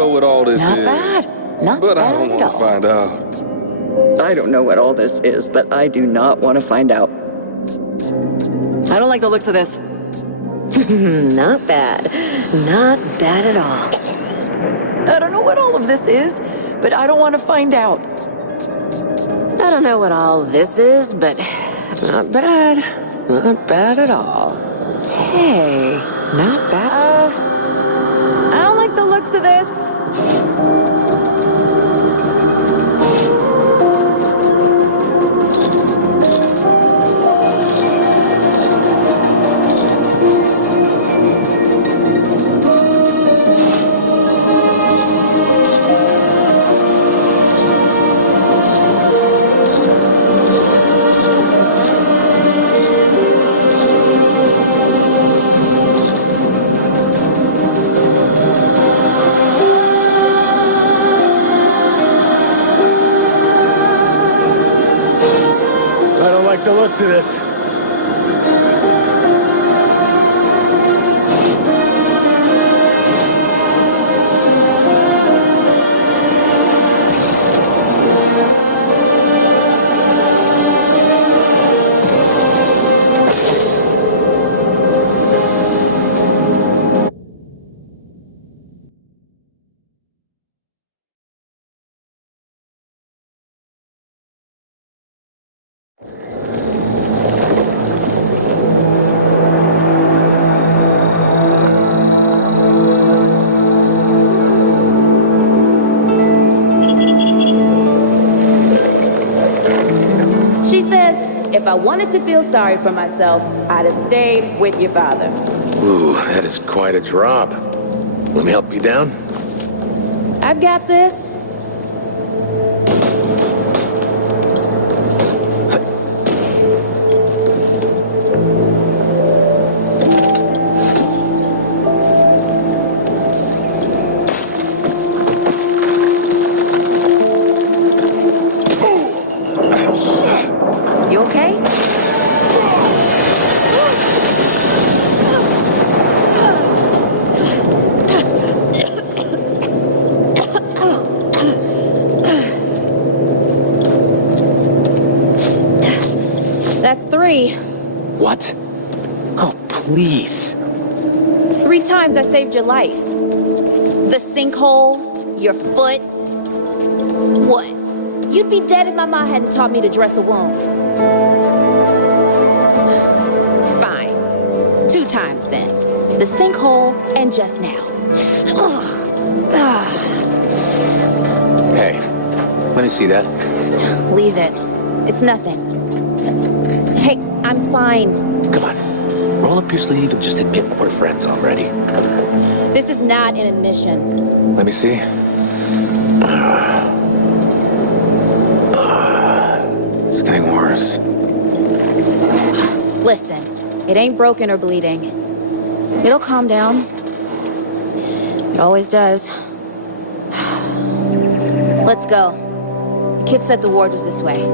know what all this Not is. bad. Not But I bad don't at want to all. find out. I don't know what all this is, but I do not want to find out. I don't like the looks of this. Not bad. Not bad at all. I don't know what all of this is, but I don't want to find out. I don't know what all this is, but not bad. Not bad at all. Hey, not bad. I don't like the looks of this. The looks of this. If I wanted to feel sorry for myself, I'd have stayed with your father. Ooh, that is quite a drop. Let me help you down. I've got this. You okay? That's 3. What? Oh, please. 3 times I saved your life. The sinkhole, your foot. What? You'd be dead if my mom hadn't taught me to dress a wound. Fine. 2 times then. The sinkhole and just now. Hey, let me see that. Leave it. It's nothing. Hey, I'm fine. Come on. Roll up your sleeve and just admit we're friends already. This is not an admission. Let me see. It's getting worse. Listen, it ain't broken or bleeding. It'll calm down. It always does. Let's go. The kid said the ward was this way.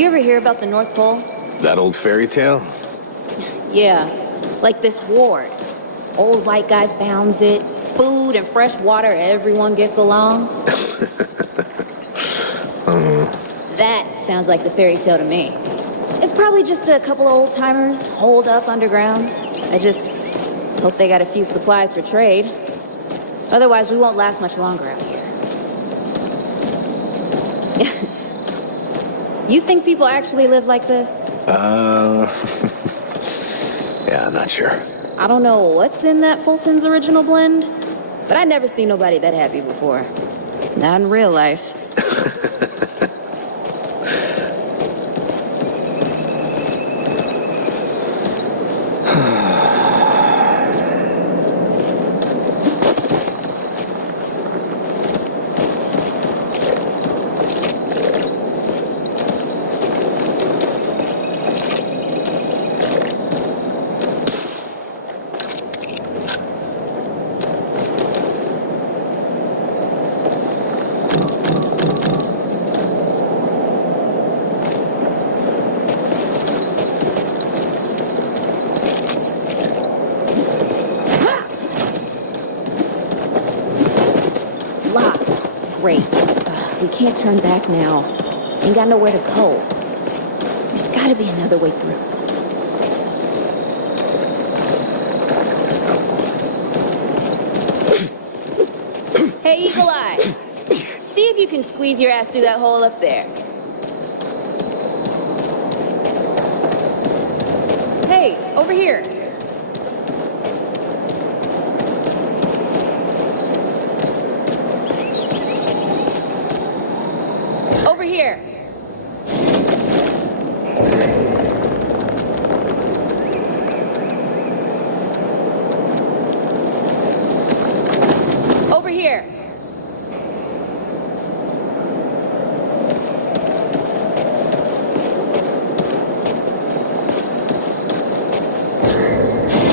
You ever hear about the North Pole? That old fairy tale? Yeah, like this ward. Old white guy founds it. Food and fresh water, everyone gets along. That sounds like the fairy tale to me. It's probably just a couple of old timers holed up underground. I just hope they got a few supplies for trade. Otherwise, we won't last much longer out here. You think people actually live like this? Yeah, I'm not sure. I don't know what's in that Fulton's original blend, but I never seen nobody that happy before. Not in real life. Great. We can't turn back now. Ain't got nowhere to go. There's gotta be another way through. Hey, Eagle Eye. See if you can squeeze your ass through that hole up there. Hey, over here. Over here. Over here.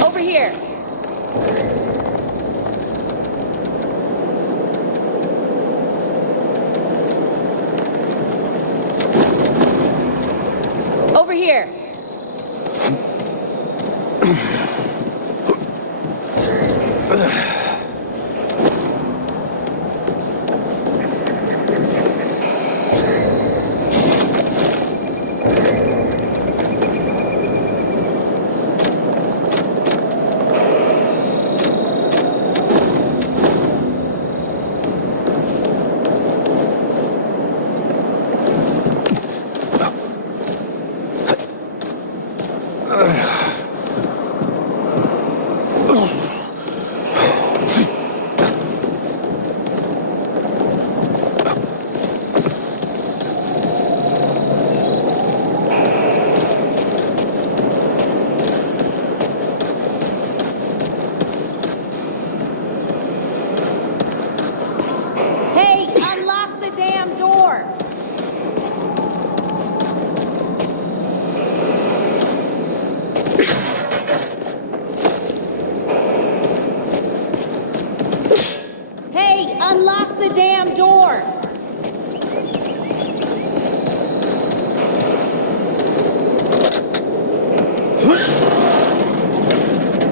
Over here. Over here. Hey, unlock the damn door. Hey, unlock the damn door.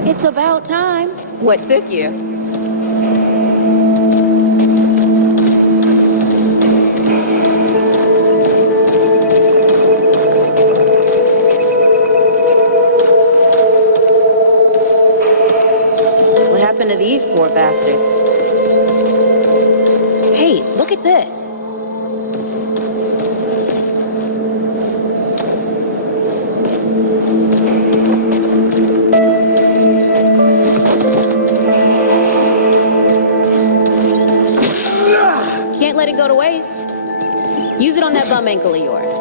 It's about time. What took you? What happened to these poor bastards? Hey, look at this. Can't let it go to waste. Use it on that bum ankle of yours.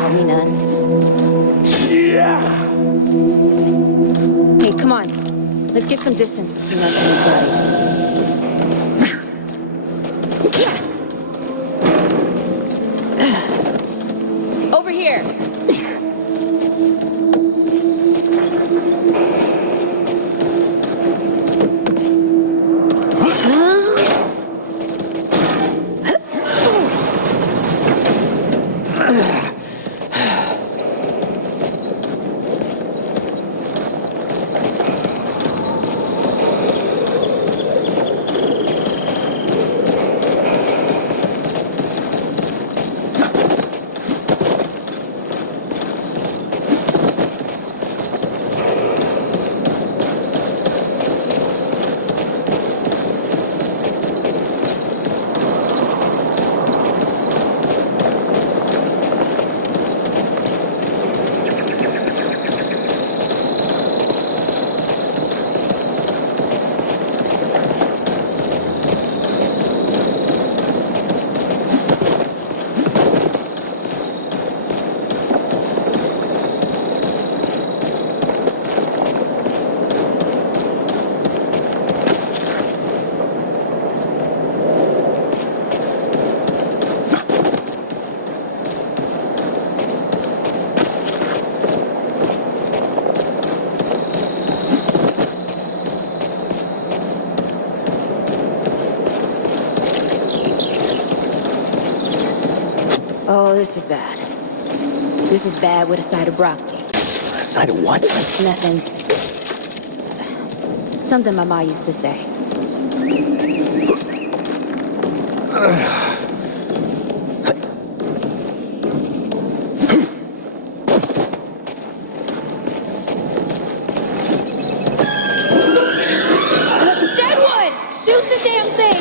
Help me none. Hey, come on. Let's get some distance between us and these guys. Over here. Oh, this is bad. This is bad with a side of broccoli. A side of what? Nothing. Something my ma used to say. Deadwood! Shoot the damn thing!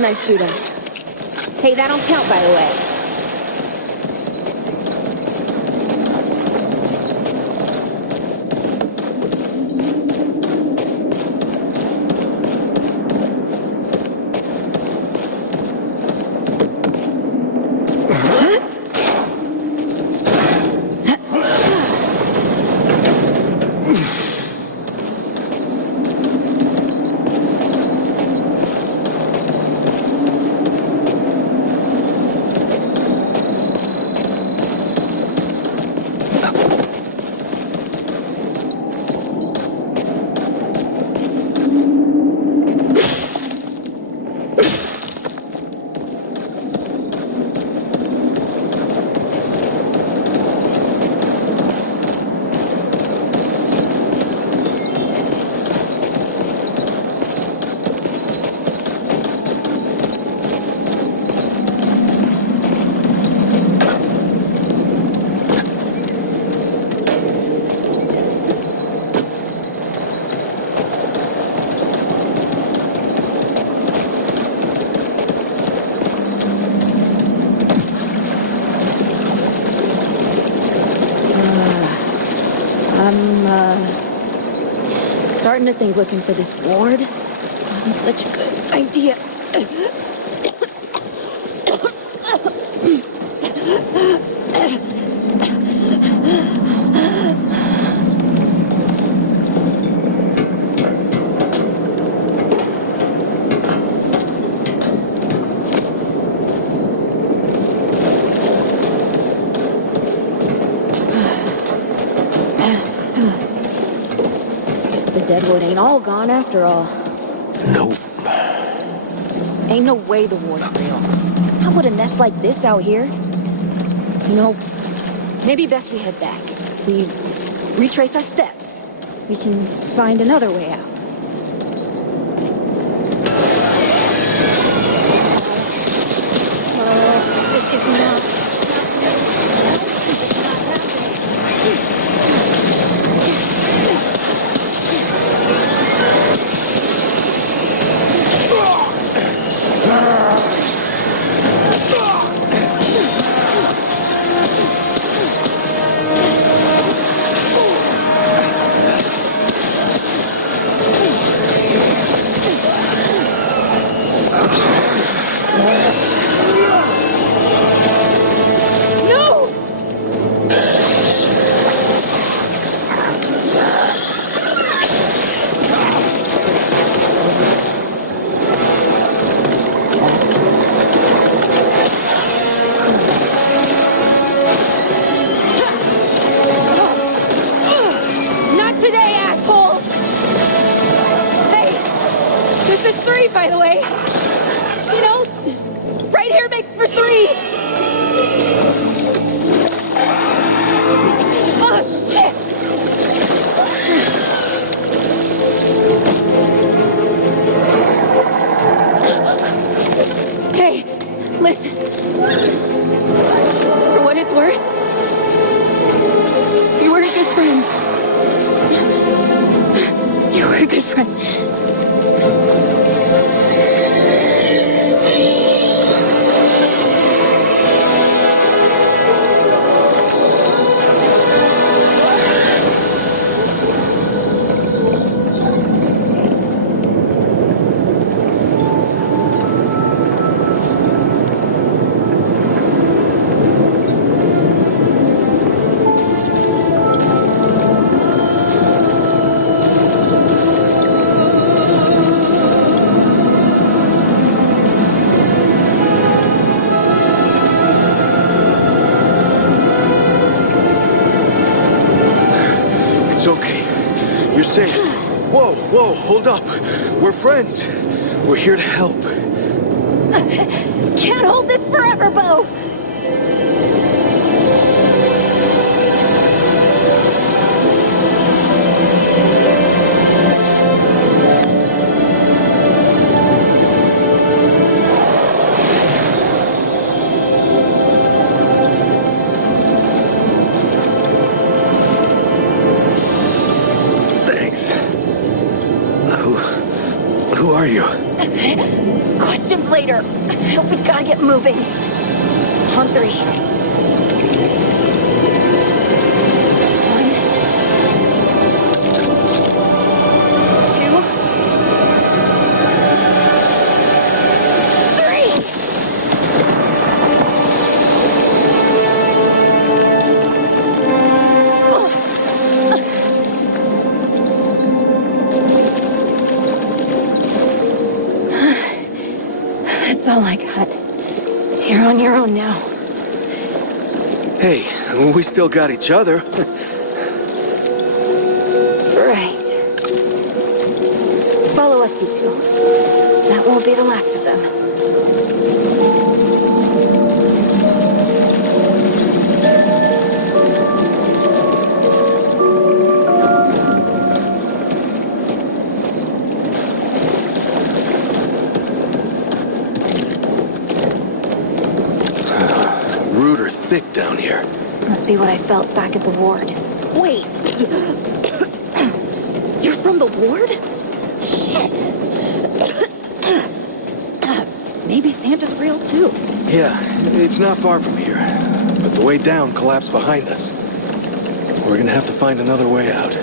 Nice shooting. Hey, that don't count, by the way. Starting to think looking for this ward wasn't such a good idea. Deadwood ain't all gone after all. Nope. Ain't no way the war's real. How would a nest like this out here? You know, maybe best we head back. We retrace our steps. We can find another way out. This is not... By the way, you know, right here makes for 3. Oh, shit! Hey, listen. For what it's worth, you were a good friend. You were a good friend. It's okay. You're safe. Whoa, hold up. We're friends. We're here to help. Can't hold this forever, Bo! Thanks. Who are you? Questions later. We gotta get moving. On three. 1, 2, 3. That's all I got. You're on your own now. Hey, we still got each other. Right. Follow us, you two. That won't be the last of them. Rude or thick down here. Must be what I felt back at the ward. Wait. You're from the ward? Shit. Maybe Santa's real too. Yeah, it's not far from here. But the way down collapsed behind us. We're gonna have to find another way out.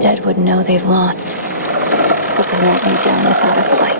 Dead would know they've lost, but they won't lay down without a fight.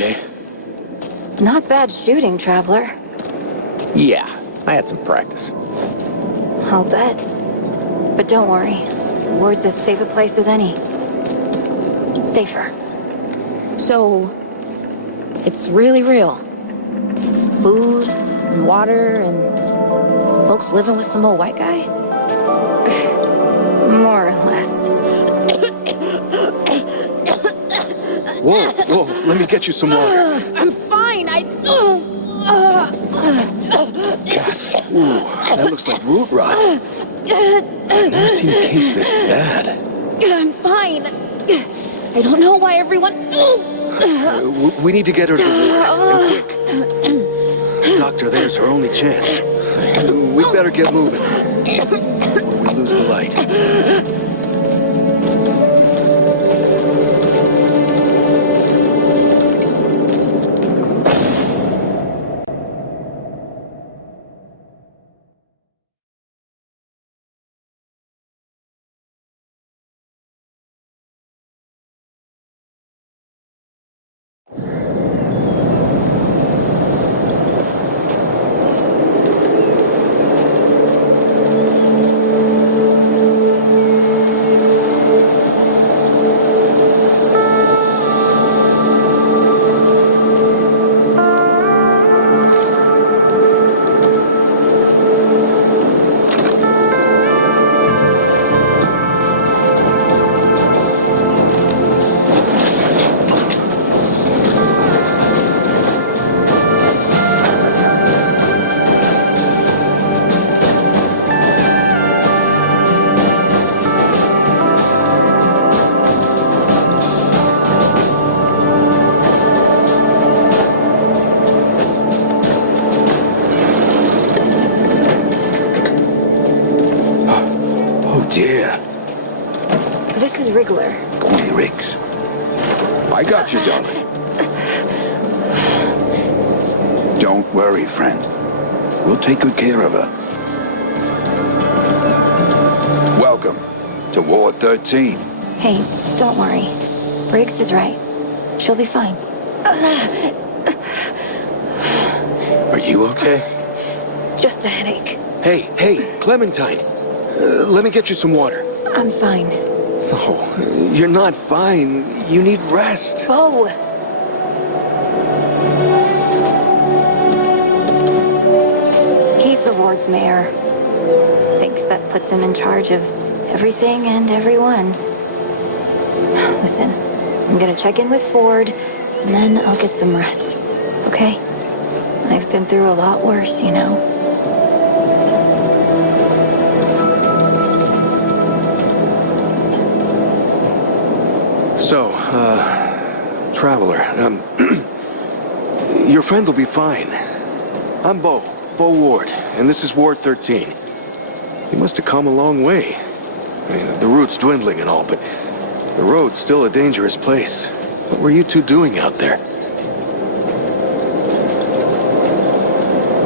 okay? Not bad shooting, Traveler. Yeah, I had some practice. I'll bet. But don't worry. Ward's as safe a place as any. Safer. So, it's really real. Food, and water, and folks living with some old white guy? More or less. Whoa, whoa, let me get you some water. I'm fine. Gas. Ooh, that looks like root rot. I've never seen a case this bad. I'm fine. I don't know why everyone. We need to get her to the ward, and quick. Doctor, there's her only chance. We better get moving before we lose the light. This is Wriggler. Pony Riggs. I got you, darling. Don't worry, friend. We'll take good care of her. Welcome to Ward 13. Hey, don't worry. Riggs is right. She'll be fine. Are you okay? Just a headache. Hey, Clementine. Let me get you some water. I'm fine. No, you're not fine. You need rest. Bo! He's the ward's mayor. Thinks that puts him in charge of everything and everyone. Listen, I'm gonna check in with Ford, and then I'll get some rest. Okay? I've been through a lot worse, you know. So, Traveler, your friend will be fine. I'm Bo Ward, and this is Ward 13. You must have come a long way. I mean, the route's dwindling and all, but the road's still a dangerous place. What were you two doing out there?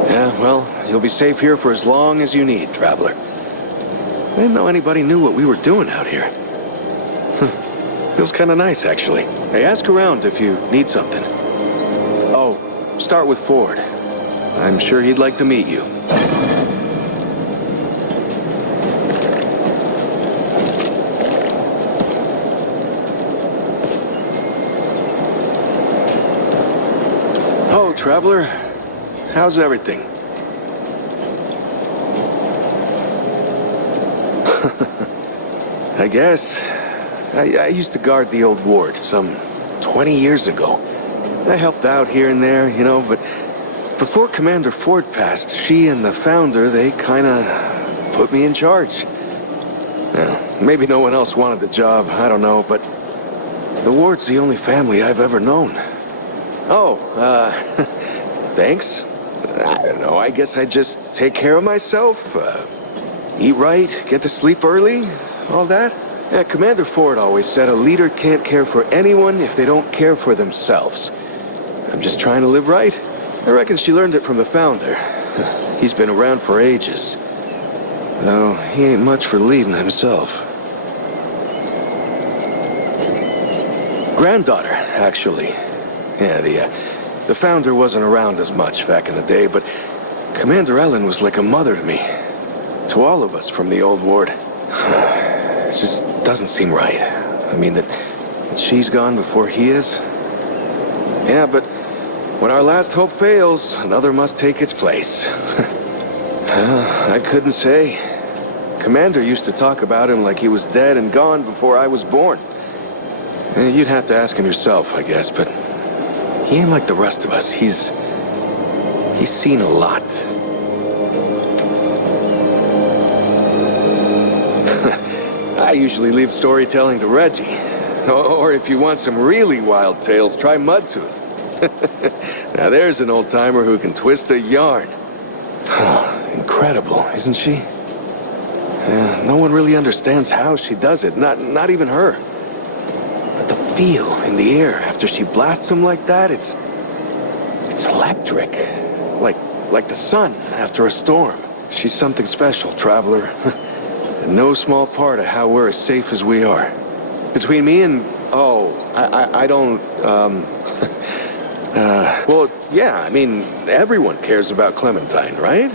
Yeah, well, you'll be safe here for as long as you need, Traveler. I didn't know anybody knew what we were doing out here. Feels kind of nice, actually. Hey, ask around if you need something. Oh, start with Ford. I'm sure he'd like to meet you. Oh, Traveler. How's everything? I guess. I used to guard the old ward some 20 years ago. I helped out here and there, you know, but before Commander Ford passed, she and the founder, they kind of put me in charge. Yeah, maybe no one else wanted the job, I don't know, but the ward's the only family I've ever known. Oh, thanks. I don't know, I guess I just take care of myself, eat right, get to sleep early, all that. Yeah, Commander Ford always said a leader can't care for anyone if they don't care for themselves. I'm just trying to live right. I reckon she learned it from the founder. He's been around for ages. Though he ain't much for leading himself. Granddaughter, actually. Yeah, the founder wasn't around as much back in the day, but Commander Ellen was like a mother to me. To all of us from the old ward. It just doesn't seem right. I mean, that she's gone before he is. Yeah, but when our last hope fails, another must take its place. I couldn't say. Commander used to talk about him like he was dead and gone before I was born. You'd have to ask him yourself, I guess, but he ain't like the rest of us. He's seen a lot. I usually leave storytelling to Reggie. Or if you want some really wild tales, try Mudtooth. Now there's an old-timer who can twist a yarn. Incredible, isn't she? No one really understands how she does it, not even her. But the feel in the air after she blasts him like that, it's electric. Like the sun after a storm. She's something special, Traveler. And no small part of how we're as safe as we are. Between me and... I don't... well, yeah, I mean, everyone cares about Clementine, right?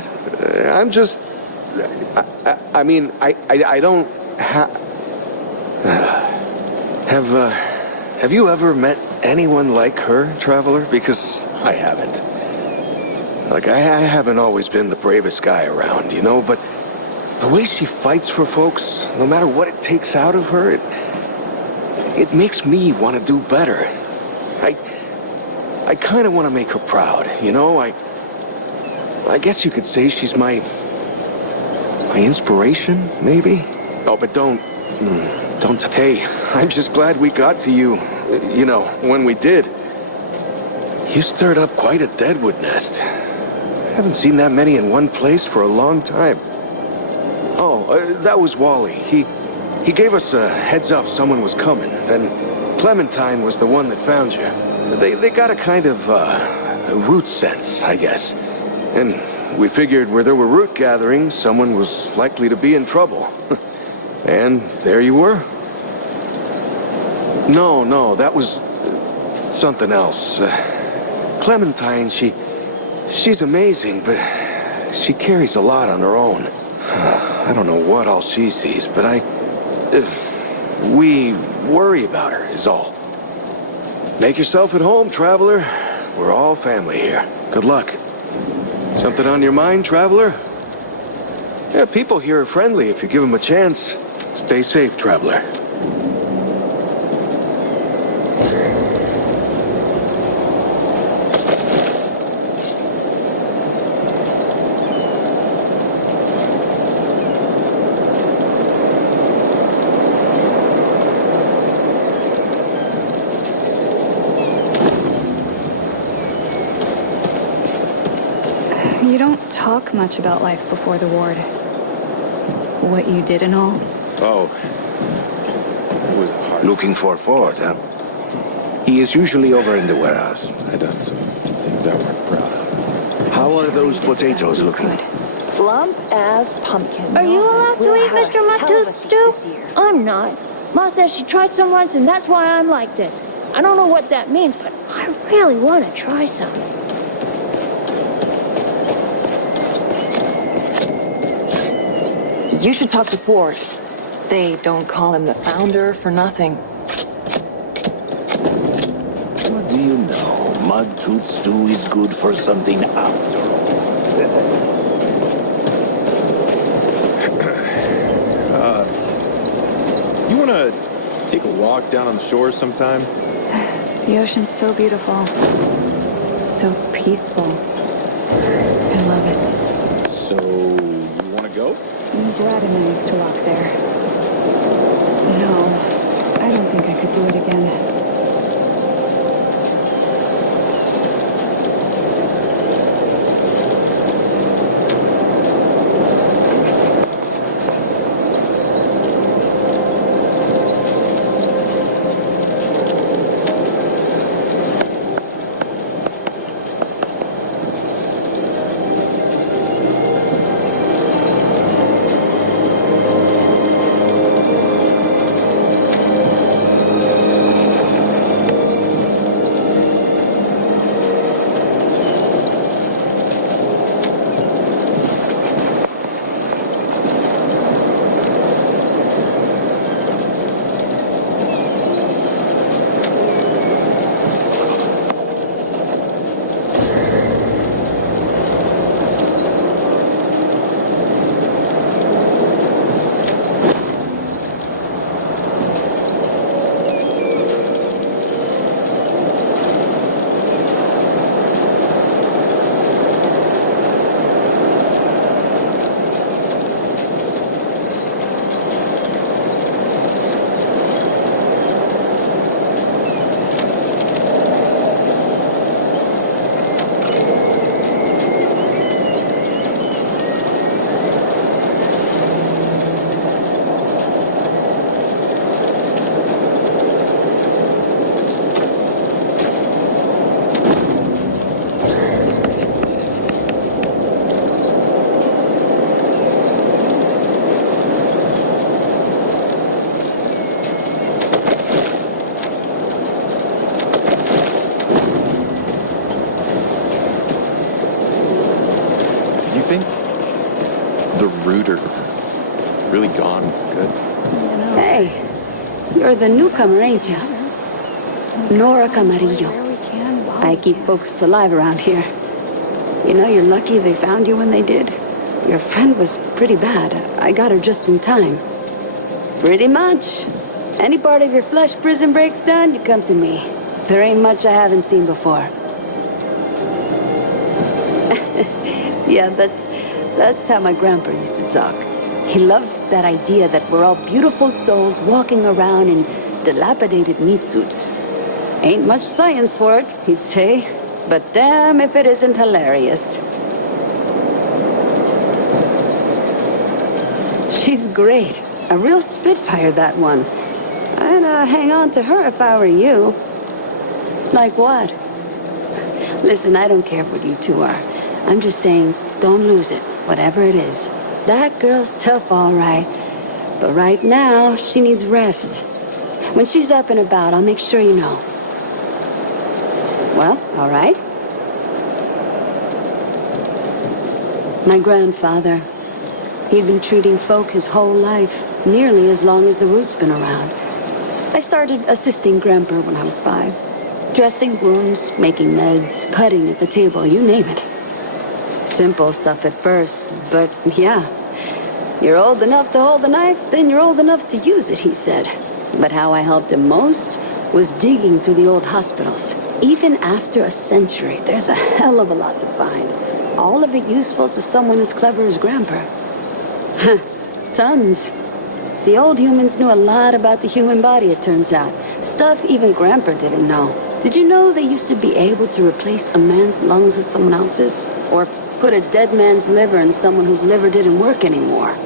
I'm just... I mean, I don't... Have you ever met anyone like her, Traveler? Because I haven't. Like, I haven't always been the bravest guy around, you know, but the way she fights for folks, no matter what it takes out of her, it makes me want to do better. I kind of want to make her proud, you know? I guess you could say she's my inspiration, maybe? Oh, but don't... Hey, I'm just glad we got to you, you know, when we did. You stirred up quite a deadwood nest. I haven't seen that many in one place for a long time. Oh, that was Wally. He gave us a heads up someone was coming. Then Clementine was the one that found you. They got a kind of a root sense, I guess. And we figured where there were root gatherings, someone was likely to be in trouble. And there you were. No, that was something else. Clementine, she's amazing, but she carries a lot on her own. I don't know what all she sees, but we worry about her, is all. Make yourself at home, Traveler. We're all family here. Good luck. Something on your mind, Traveler? Yeah, people here are friendly if you give them a chance. Stay safe, Traveler. You don't talk much about life before the ward. What you did and all. Oh. It was hard. Looking for Ford, huh? He is usually over in the warehouse. I done some things I weren't proud of. How are those potatoes looking? Plump as pumpkins. Are you allowed to We'll eat have Mr. a hell of a Mudtooth's feast stew? this year. I'm not. Ma says she tried some once and that's why I'm like this. I don't know what that means, but I really want to try some. You should talk to Ford. They don't call him the founder for nothing. What do you know? Mudtooth stew is good for something after all. You wanna take a walk down on the shore sometime? The ocean's so beautiful. So peaceful. I love it. So, you wanna go? Brad and I used to walk there. No, I don't think I could do it again. think the rooter really gone good? Hey, you're the newcomer, ain't you? Nora Camarillo. I keep folks alive around here. You know, you're lucky they found you when they did. Your friend was pretty bad. I got her just in time. Pretty much. Any part of your flesh prison breaks down, you come to me. There ain't much I haven't seen before. Yeah, that's how my grandpa used to talk. He loved that idea that we're all beautiful souls walking around in dilapidated meat suits. Ain't much science for it, he'd say, but damn if it isn't hilarious. She's great. A real spitfire, that one. I'd hang on to her if I were you. Like what? Listen, I don't care what you two are. I'm just saying, don't lose it, whatever it is. That girl's tough, all right. But right now, she needs rest. When she's up and about, I'll make sure you know. Well, all right. My grandfather, he'd been treating folk his whole life, nearly as long as the root's been around. I started assisting Grandpa when I was 5. Dressing wounds, making meds, cutting at the table, you name it. Simple stuff at first, but yeah. You're old enough to hold the knife, then you're old enough to use it, he said. But how I helped him most was digging through the old hospitals. Even after a century, there's a hell of a lot to find. All of it useful to someone as clever as Grandpa. Tons. The old humans knew a lot about the human body, it turns out. Stuff even Grandpa didn't know. Did you know they used to be able to replace a man's lungs with someone else's? Or put a dead man's liver in someone whose liver didn't work anymore?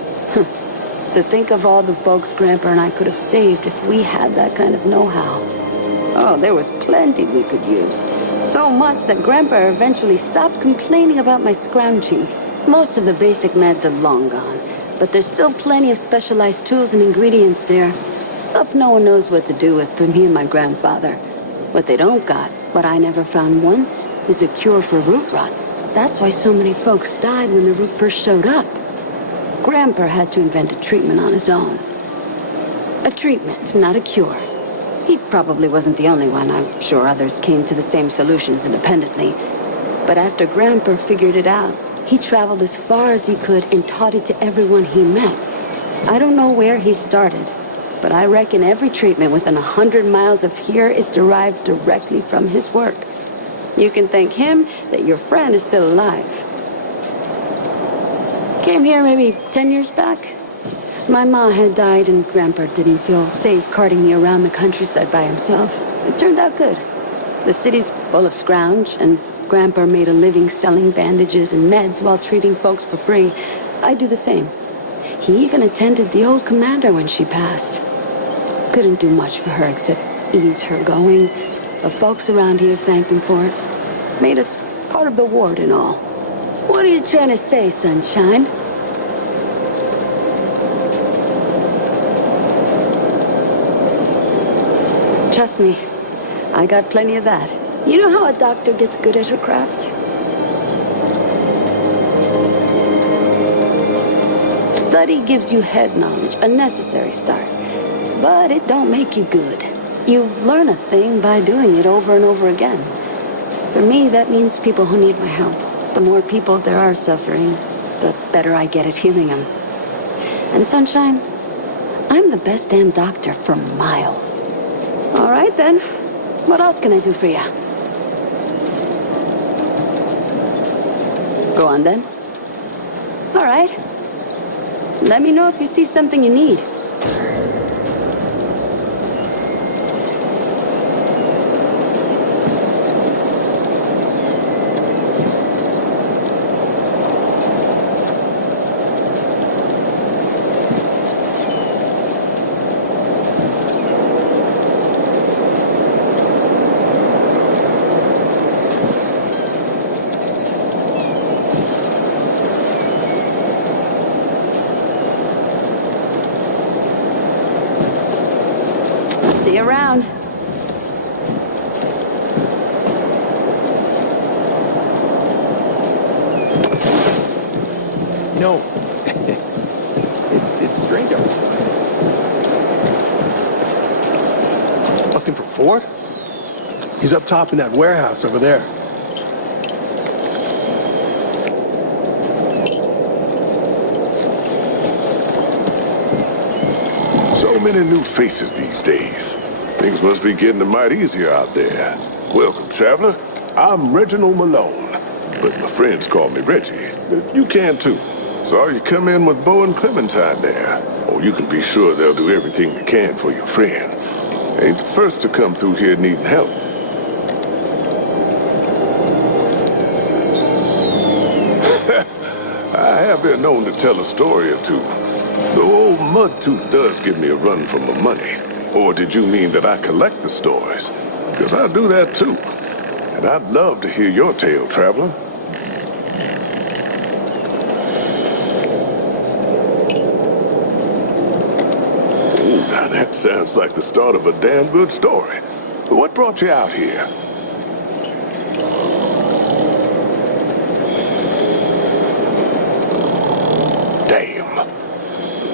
To think of all the folks Grandpa and I could have saved if we had that kind of know-how. Oh, there was plenty we could use. So much that Grandpa eventually stopped complaining about my scrounging. Most of the basic meds are long gone, but there's still plenty of specialized tools and ingredients there. Stuff no one knows what to do with but me and my grandfather. What they don't got, what I never found once, is a cure for root rot. That's why so many folks died when the root first showed up. Grandpa had to invent a treatment on his own. A treatment, not a cure. He probably wasn't the only one. I'm sure others came to the same solutions independently. But after Grandpa figured it out, he traveled as far as he could and taught it to everyone he met. I don't know where he started, but I reckon every treatment within 100 miles of here is derived directly from his work. You can thank him that your friend is still alive. Came here maybe 10 years back. My ma had died and Grandpa didn't feel safe carting me around the countryside by himself. It turned out good. The city's full of scrounge, and Grandpa made a living selling bandages and meds while treating folks for free. I do the same. He even attended the old commander when she passed. Couldn't do much for her except ease her going. The folks around here thanked him for it. Made us part of the ward and all. What are you trying to say, sunshine? Trust me, I got plenty of that. You know how a doctor gets good at her craft? Study gives you head knowledge, a necessary start. But it don't make you good. You learn a thing by doing it over and over again. For me, that means people who need my help. The more people there are suffering, the better I get at healing them. And Sunshine, I'm the best damn doctor for miles. All right, then. What else can I do for you? Go on, then. All right. Let me know if you see something you need. See you around. know, it's strange. Looking for Ford? He's up top in that warehouse over there. So many new faces these days. Things must be getting a mite easier out there. Welcome, traveler. I'm Reginald Malone, but my friends call me Reggie. You can too. Saw you come in with Bo and Clementine there. Oh, you can be sure they'll do everything they can for your friend. Ain't the first to come through here needing help. I have been known to tell a story or two. The old Mudtooth does give me a run for my money. Or did you mean that I collect the stories? Because I do that too. And I'd love to hear your tale, traveler. Ooh, now that sounds like the start of a damn good story. What brought you out here?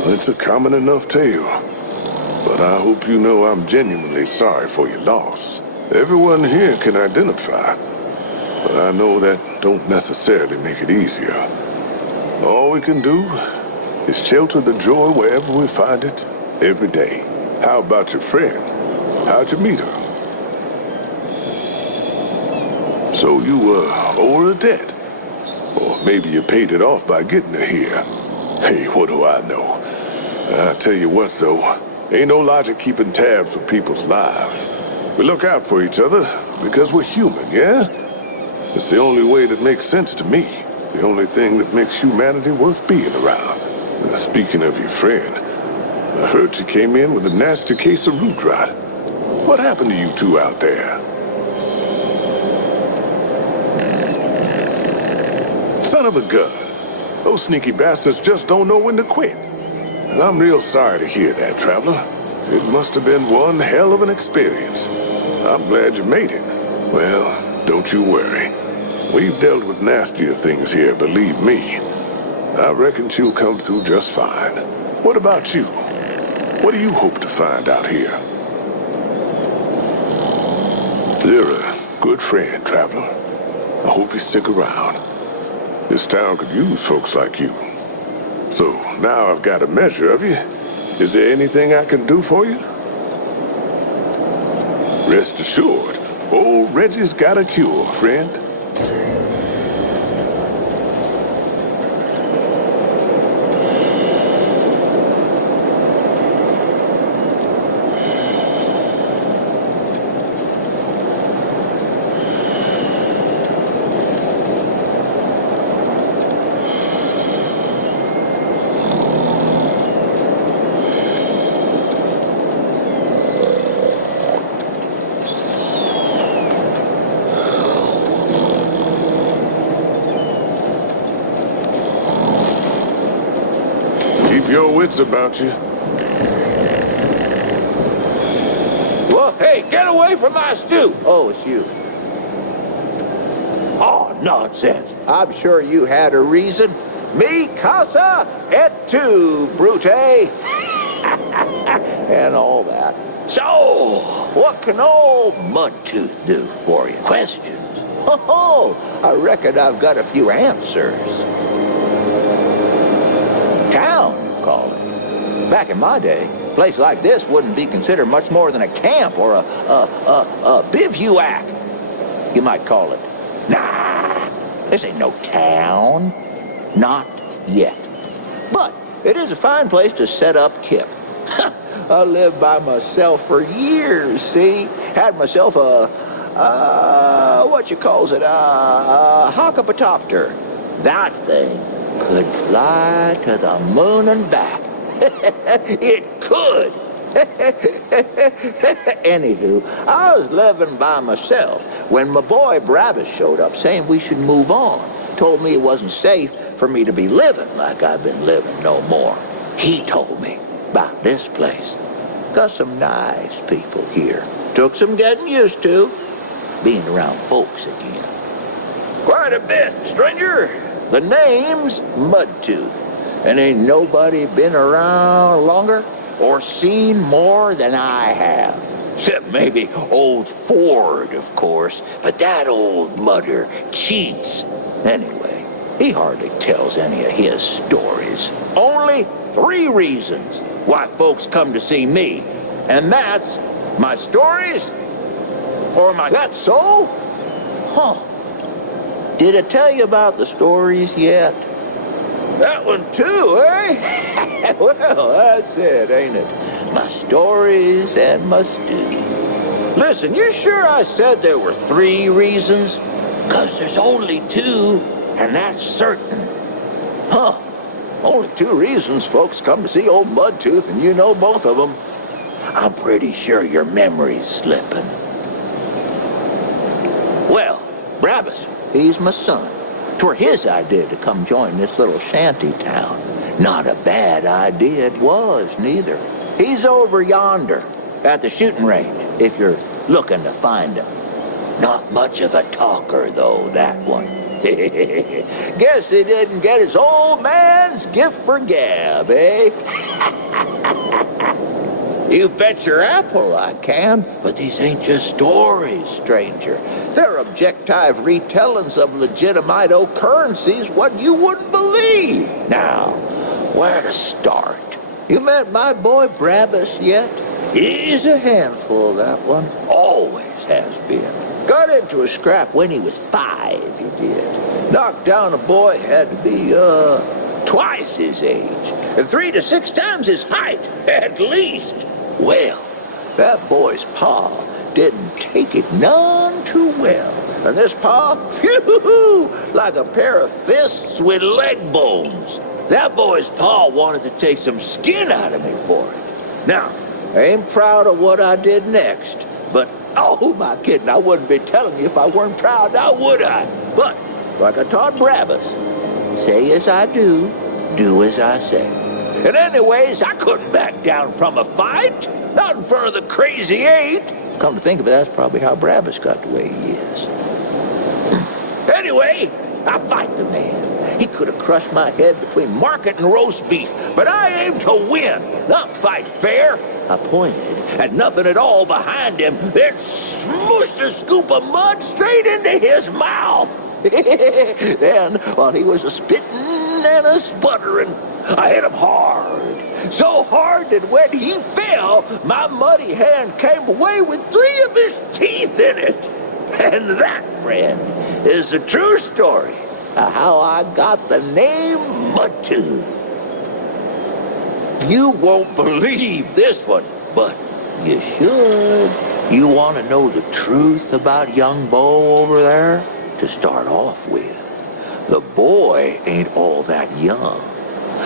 It's a common enough tale, but I hope you know I'm genuinely sorry for your loss. Everyone here can identify, but I know that don't necessarily make it easier. All we can do is shelter the joy wherever we find it, every day. How about your friend? How'd you meet her? So you owe her a debt? Or maybe you paid it off by getting her here. Hey, what do I know? I tell you what, though, ain't no logic keeping tabs with people's lives. We look out for each other because we're human, yeah? It's the only way that makes sense to me. The only thing that makes humanity worth being around. Speaking of your friend, I heard she came in with a nasty case of root rot. What happened to you two out there? Son of a gun. Those sneaky bastards just don't know when to quit. And I'm real sorry to hear that, traveler. It must have been one hell of an experience. I'm glad you made it. Well, don't you worry. We've dealt with nastier things here, believe me. I reckon she'll come through just fine. What about you? What do you hope to find out here? You're a good friend, traveler. I hope you stick around. This town could use folks like you. So now I've got a measure of you. Is there anything I can do for you? Rest assured, old Reggie's got a cure, friend. Your wits about you. Well, hey, get away from my stew! Oh, it's you. Oh, nonsense. I'm sure you had a reason. Mi casa et tu, Brute. And all that. So, what can old Mudtooth do for you? Questions? Oh, I reckon I've got a few answers. Town, call it. Back in my day, a place like this wouldn't be considered much more than a camp or a bivouac. You might call it. Nah, this ain't no town. Not yet. But it is a fine place to set up kip. I lived by myself for years, see? Had myself what you calls it, a hockapatopter. That thing could fly to the moon and back. It could. Anywho, I was living by myself when my boy Bravis showed up saying we should move on. Told me it wasn't safe for me to be living like I've been living no more. He told me about this place. Got some nice people here. Took some getting used to being around folks again. Quite a bit, stranger. The name's Mudtooth, and ain't nobody been around longer or seen more than I have. Except maybe old Ford, of course, but that old mudder cheats. Anyway, he hardly tells any of his stories. Only 3 reasons why folks come to see me, and that's my stories or my... That's so? Huh. Did I tell you about the stories yet? That one too, eh? Well, that's it, ain't it? My stories and my stew. Listen, you sure I said there were 3 reasons? 'Cause there's only 2, and that's certain. Huh. Only 2 reasons folks come to see old Mudtooth, and you know both of them. I'm pretty sure your memory's slipping. Well, Brabus, he's my son. 'Twere his idea to come join this little shanty town. Not a bad idea it was, neither. He's over yonder, at the shooting range, if you're looking to find him. Not much of a talker, though, that one. Guess he didn't get his old man's gift for gab, eh? You bet your apple I can, but these ain't just stories, stranger. They're objective retellings of legitimate occurrences what you wouldn't believe. Now, where to start? You met my boy Brabus yet? He's a handful, that one. Always has been. Got into a scrap when he was 5, he did. Knocked down a boy had to be, twice his age. And 3 to 6 times his height, at least. Well, that boy's pa didn't take it none too well. And this pa, phew, like a pair of fists with leg bones. That boy's pa wanted to take some skin out of me for it. Now, I ain't proud of what I did next, but, oh, who am I kidding? I wouldn't be telling you if I weren't proud, now would I? But, like I taught Brabus, say as I do as I say. And anyways, I couldn't back down from a fight. Not in front of the crazy 8. Come to think of it, that's probably how Brabus got the way he is. Anyway, I fight the man. He could have crushed my head between market and roast beef, but I aimed to win, not fight fair. I pointed at nothing at all behind him, then smooshed a scoop of mud straight into his mouth. Then, while he was a-spitting and a-sputtering, I hit him hard. So hard that when he fell, my muddy hand came away with 3 of his teeth in it. And that, friend, is the true story of how I got the name Mudtooth. You won't believe this one, but you should. You want to know the truth about young Bo over there? To start off with, the boy ain't all that young.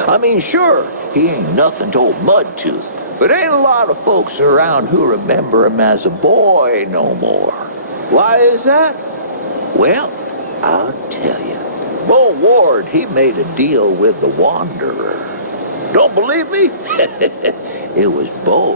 I mean, sure, he ain't nothing to old Mudtooth, but ain't a lot of folks around who remember him as a boy no more. Why is that? Well, I'll tell you. Bo Ward, he made a deal with the Wanderer. Don't believe me? It was Bo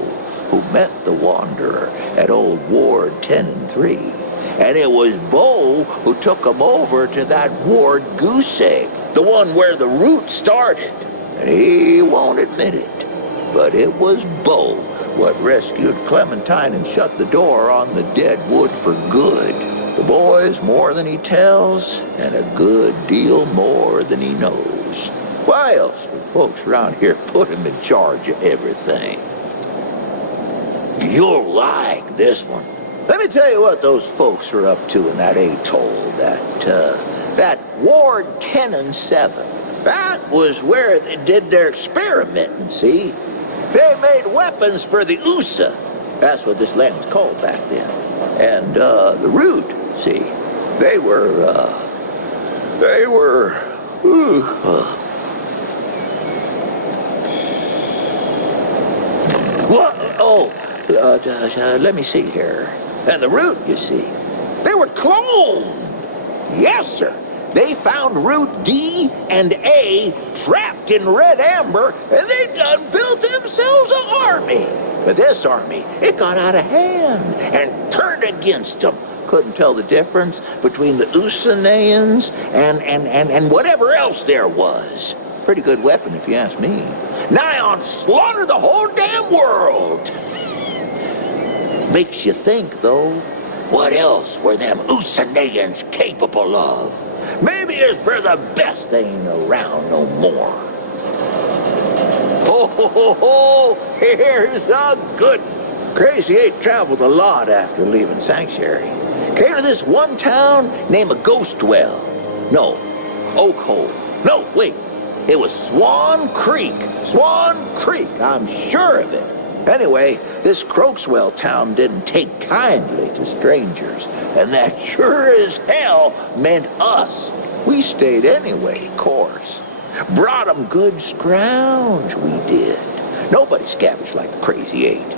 who met the Wanderer at Old Ward 10 and 3. And it was Bo who took him over to that Ward goose egg, the one where the root started. And he won't admit it, but it was Bo what rescued Clementine and shut the door on the dead wood for good. The boy's more than he tells, and a good deal more than he knows. Why else would folks around here put him in charge of everything? You'll like this one. Let me tell you what those folks are up to in that atoll, that Ward 10 and 7. That was where they did their experimenting, see? They made weapons for the USA. That's what this land was called back then. And, the Root, see? They were, what? Oh, let me see here. And the Root, you see, they were cloned. Yes, sir. They found Root D and A trapped in red amber, and they done built themselves an army. But this army, it got out of hand and turned against them. couldn't tell the difference between the Usaneans and whatever else there was. Pretty good weapon, if you ask me. Nigh on slaughter the whole damn world. Makes you think, though, what else were them Usaneans capable of? Maybe it's for the best they ain't around no more. Oh, here's a good. Crazy 8 traveled a lot after leaving Sanctuary. Came to this one town named Ghostwell. No, Oak Hole. No, wait. It was Swan Creek. Swan Creek, I'm sure of it. Anyway, this Croakswell town didn't take kindly to strangers, and that sure as hell meant us. We stayed anyway, of course. Brought 'em good scrounge, we did. Nobody scavenged like the Crazy 8.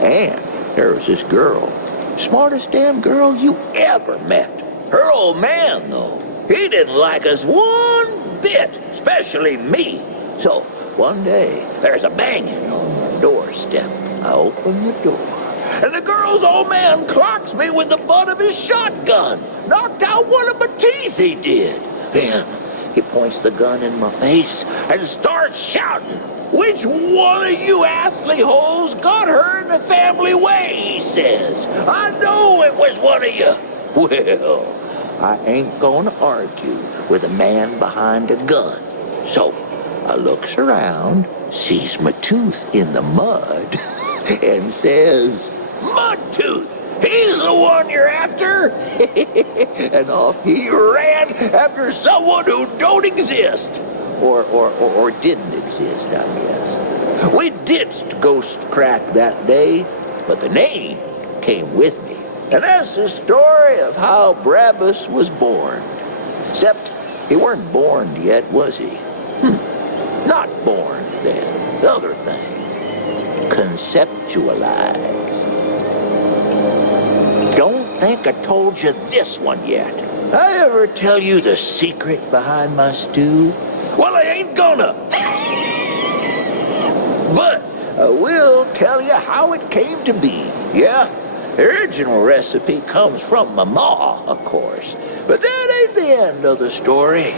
And there was this girl, smartest damn girl you ever met. Her old man, though, he didn't like us one bit, especially me. So one day, there's a banging on the doorstep. I open the door, and the girl's old man clocks me with the butt of his shotgun. Knocked out one of my teeth, he did. Then he points the gun in my face and starts shouting, "Which one of you assley holes got her in the family way?" he says. "I know it was one of you." Well, I ain't gonna argue with a man behind a gun. So I looks around, sees my tooth in the mud, and says, "Mudtooth, he's the one you're after." And off he ran after someone who don't exist. Or didn't exist, I guess. We ditched Ghost Crack that day, but the name came with me. And that's the story of how Brabus was born. Except he weren't born yet, was he? Not born, then. The other thing. Conceptualized. Don't think I told you this one yet. I ever tell you the secret behind my stew? Well, I ain't gonna. But I will tell you how it came to be. Yeah, the original recipe comes from my ma, of course. But that ain't the end of the story.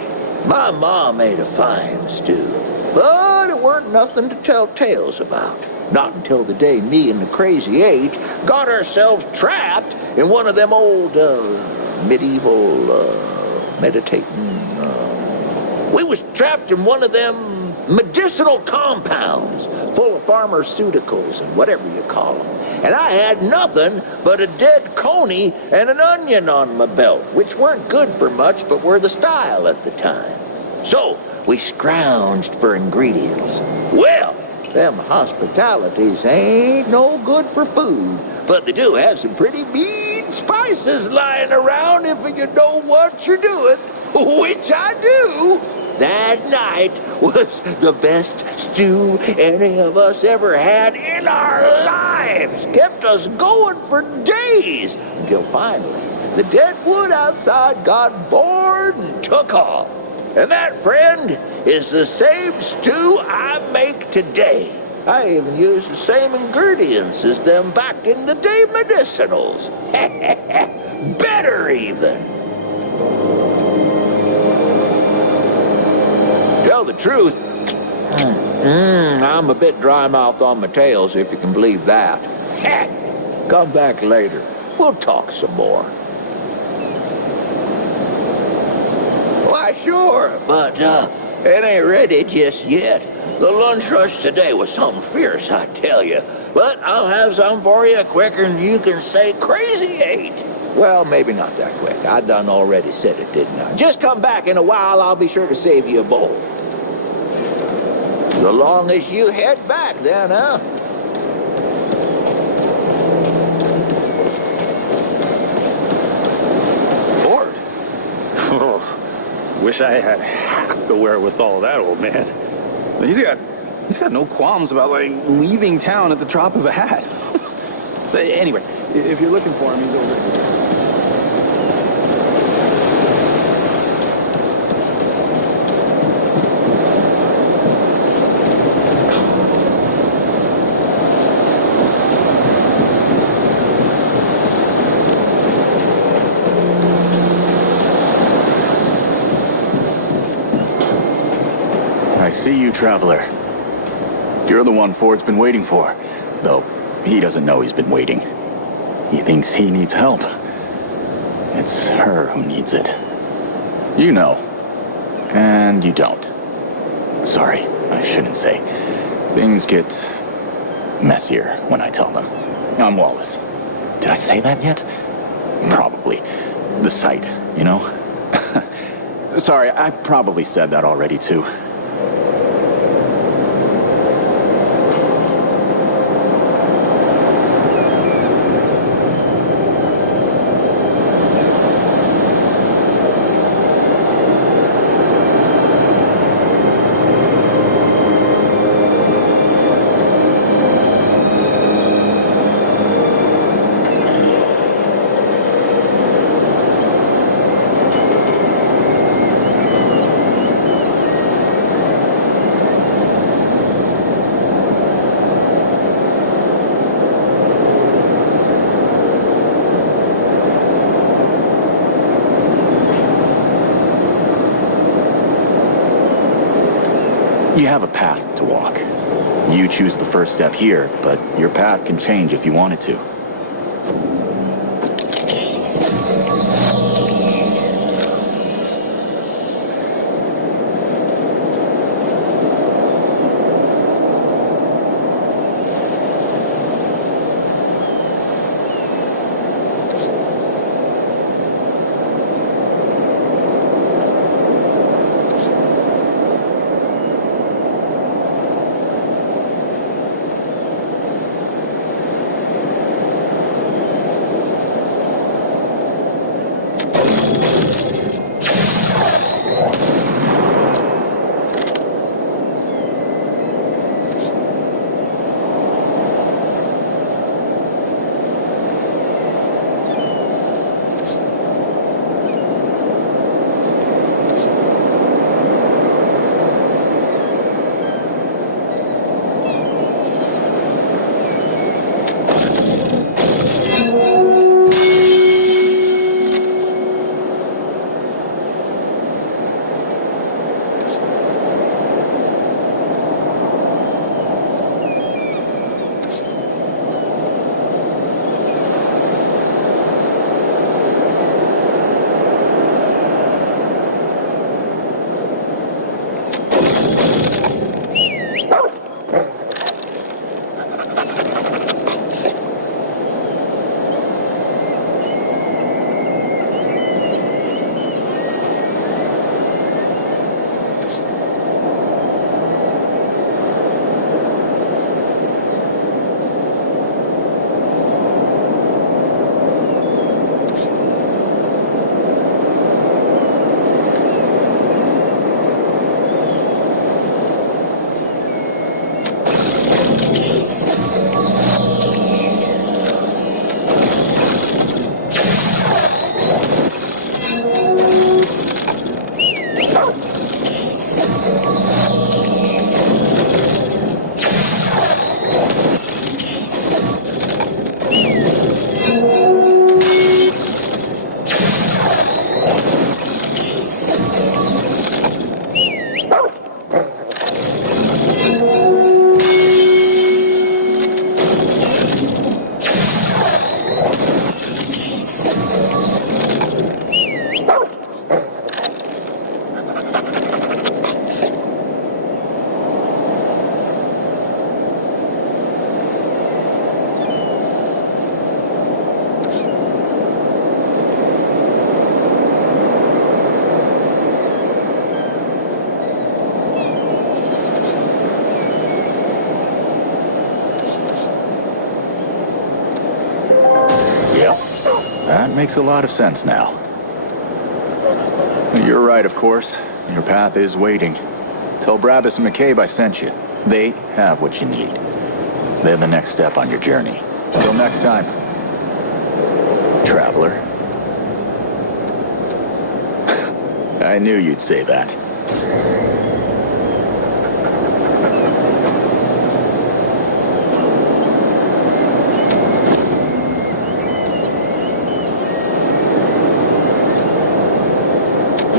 My ma made a fine stew. But it weren't nothing to tell tales about. Not until the day me and the Crazy 8 got ourselves trapped in one of them old, medieval, meditating, we was trapped in one of them medicinal compounds full of pharmaceuticals and whatever you call them. And I had nothing but a dead coney and an onion on my belt, which weren't good for much but were the style at the time. So we scrounged for ingredients. Well, them hospitalities ain't no good for food, but they do have some pretty mean spices lying around if you know what you're doing, which I do. That night was the best stew any of us ever had in our lives. Kept us going for days until finally the dead wood outside got bored and took off. And that, friend, is the same stew I make today. I even use the same ingredients as them back in the day medicinals. Better even. Tell the truth, I'm a bit dry-mouthed on my tails, if you can believe that. Come back later. We'll talk some more. Why, sure, but it ain't ready just yet. The lunch rush today was something fierce, I tell you. But I'll have some for you quicker than you can say Crazy 8. Well, maybe not that quick. I done already said it, didn't I? Just come back in a while, I'll be sure to save you a bowl. So long as you head back then, huh? Ford? Oh, wish I had half the wherewithal of that old man. He's got no qualms about, like, leaving town at the drop of a hat. But anyway, if you're looking for him, he's over here. see you, Traveler. You're the one Ford's been waiting for. Though, he doesn't know he's been waiting. He thinks he needs help. It's her who needs it. You know. And you don't. Sorry, I shouldn't say. Things get messier when I tell them. I'm Wallace. Did I say that yet? Probably. The site, you know? Sorry, I probably said that already too. You have a path to walk. You choose the first step here, but your path can change if you wanted to. That makes a lot of sense now. You're right, of course. Your path is waiting. Tell Brabus and McCabe I sent you. They have what you need. They're the next step on your journey. Until next time, traveler. I knew you'd say that.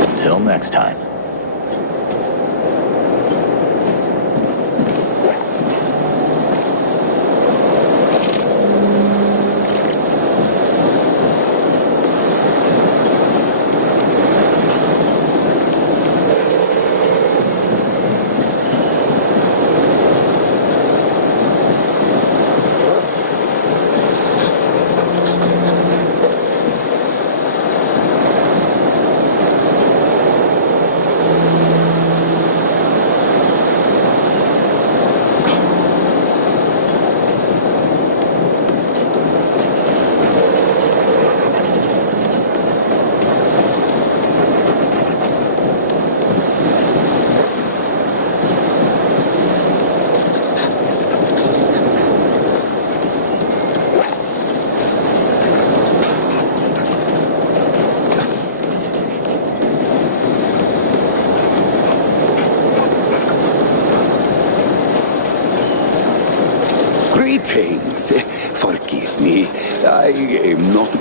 Until next time.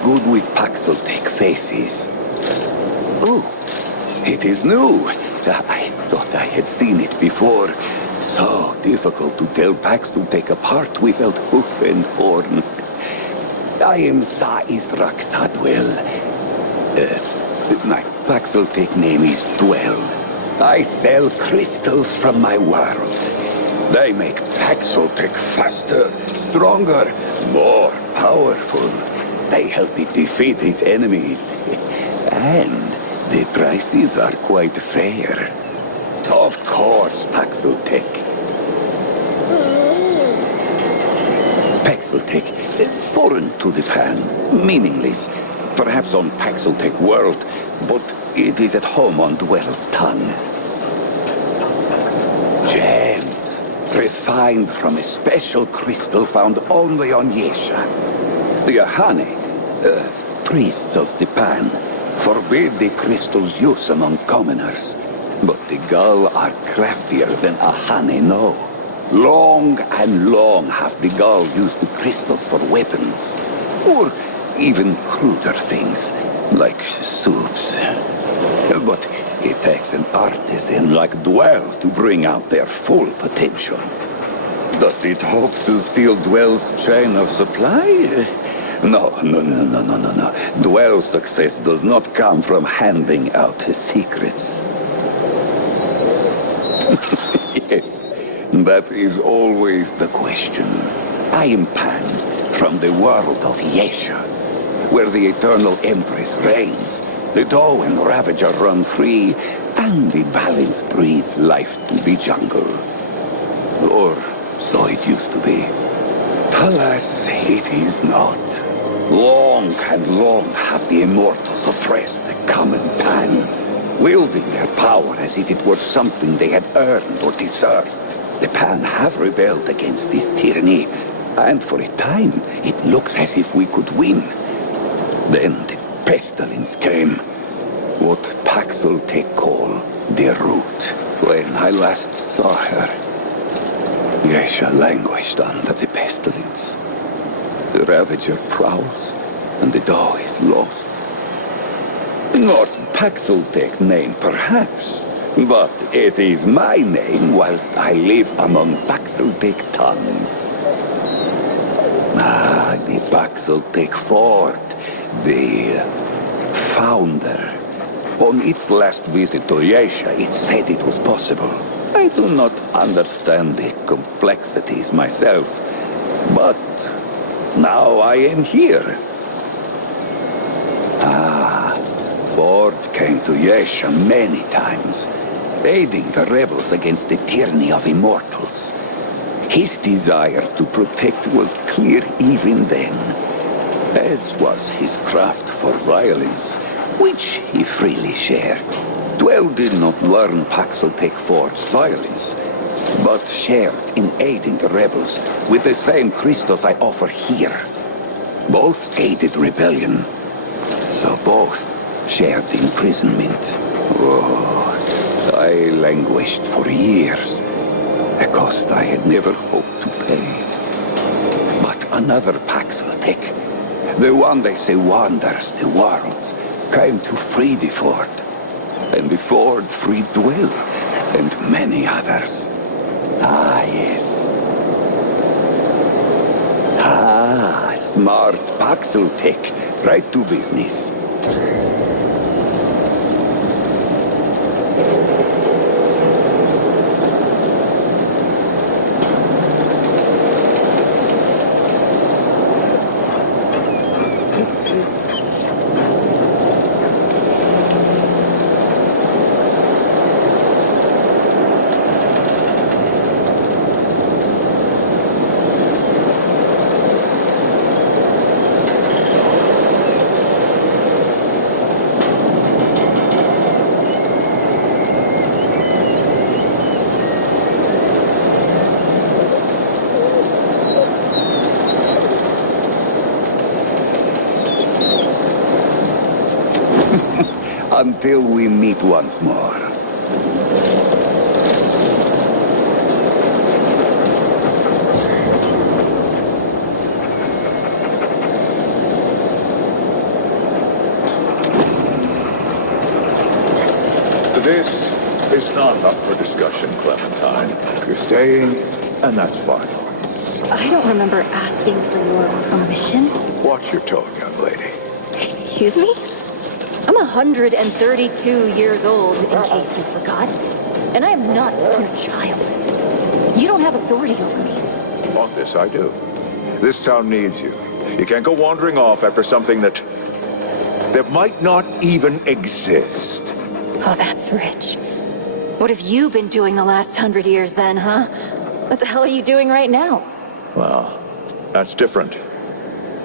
good with Paxel-Tech faces. Oh, it is new. I thought I had seen it before. So difficult to tell Paxel-Tech apart without hoof and horn. I am Za Israk Thadwell. My Paxel-Tech name is Dwell. I sell crystals from my world. They make Paxel-Tech faster, stronger, more powerful. They help it defeat its enemies. And the prices are quite fair. Of course, Paxel-Tech. Paxel-Tech, foreign to the pan, meaningless. Perhaps on Paxel-Tech world, but it is at home on Dwell's tongue. Gems, refined from a special crystal found only on Yesha. The Ahane, priests of the pan, forbid the crystal's use among commoners. But the Gull are craftier than Ahane know. Long and long have the Gull used the crystals for weapons. Or even cruder things, like soups. But it takes an artisan like Dwell to bring out their full potential. Does it hope to steal Dwell's chain of supply? No. Dwell's success does not come from handing out his secrets. Yes, that is always the question. I am Pan, from the world of Yesha, where the Eternal Empress reigns, the Doe and Ravager run free, and the balance breathes life to the jungle. Or so it used to be. Alas, it is not. Long and long have the Immortals oppressed the common Pan, wielding their power as if it were something they had earned or deserved. The Pan have rebelled against this tyranny, and for a time it looks as if we could win. Then the pestilence came, what Paxel-Tech call the root. When I last saw her, Yesha languished under the pestilence. The Ravager prowls, and the Doe is lost. Not Paxel-Tech name, perhaps, but it is my name whilst I live among Paxel-Tech tongues. The Paxel-Tech fort, the founder. On its last visit to Yesha, it said it was possible. I do not understand the complexities myself, but now I am here. Ford came to Yesha many times, aiding the rebels against the tyranny of immortals. His desire to protect was clear even then, as was his craft for violence, which he freely shared. Dwell did not learn Paxel-Tech Ford's violence, but shared in aiding the rebels with the same crystals I offer here. Both aided rebellion, so both shared imprisonment. Oh, I languished for years, a cost I had never hoped to pay. But another Paxel-Tech, the one they say wanders the world, came to free the Ford. And the Ford freed Dwell, and many others. Yes. Smart Paxel-Tech, right to business. Until we meet once more. This is not up for discussion, Clementine. You're staying, and that's fine. I don't remember asking for your permission. Watch your tone, young lady. Excuse me? I'm 132 years old, in case you forgot. And I am not your child. You don't have authority over me. On this, I do. This town needs you. You can't go wandering off after something that might not even exist. Oh, that's rich. What have you been doing the last 100 years then, huh? What the hell are you doing right now? Well, that's different.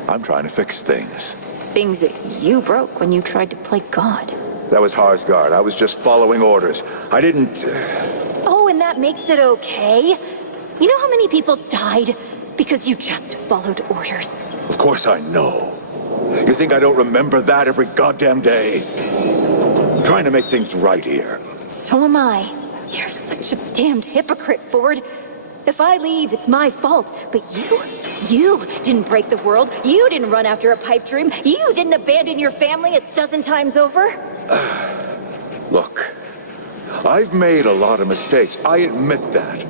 I'm trying to fix things. Things that you broke when you tried to play God. That was Harsgard. I was just following orders. I didn't... Oh, and that makes it okay? You know how many people died because you just followed orders? Of course I know. You think I don't remember that every goddamn day? I'm trying to make things right here. So am I. You're such a damned hypocrite, Ford. If I leave, it's my fault. But you didn't break the world. You didn't run after a pipe dream. You didn't abandon your family 12 times over. Look, I've made a lot of mistakes. I admit that.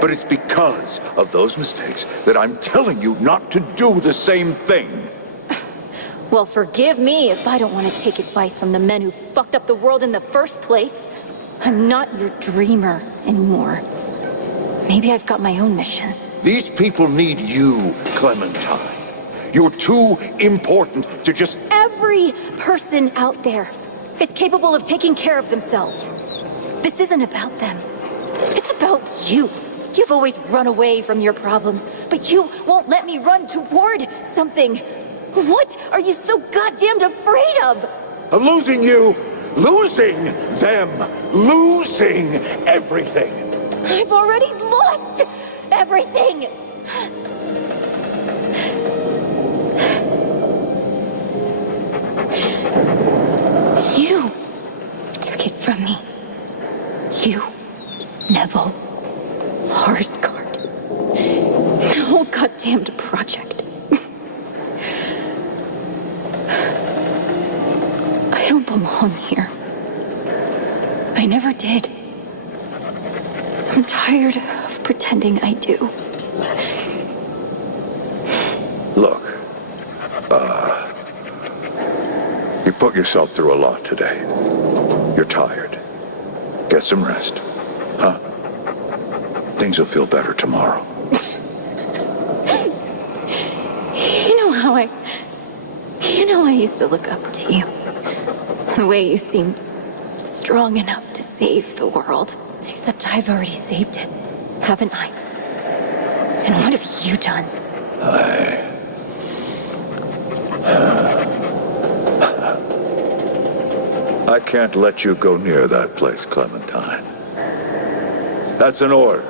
But it's because of those mistakes that I'm telling you not to do the same thing. Well, forgive me if I don't want to take advice from the men who fucked up the world in the first place. I'm not your dreamer anymore. Maybe I've got my own mission. These people need you, Clementine. You're too important to just... Every person out there is capable of taking care of themselves. This isn't about them. It's about you. You've always run away from your problems, but you won't let me run toward something. What are you so goddamned afraid of? Of losing you, losing them, losing everything. I've already lost everything! You took it from me. You, Neville, Harsgard. The whole goddamned project. I don't belong here. I never did. I'm tired of pretending I do. Look, you put yourself through a lot today. You're tired. Get some rest, huh? Things will feel better tomorrow. You know I used to look up to you. The way you seemed strong enough to save the world. Except I've already saved it, haven't I? And what have you done? I can't let you go near that place, Clementine. That's an order.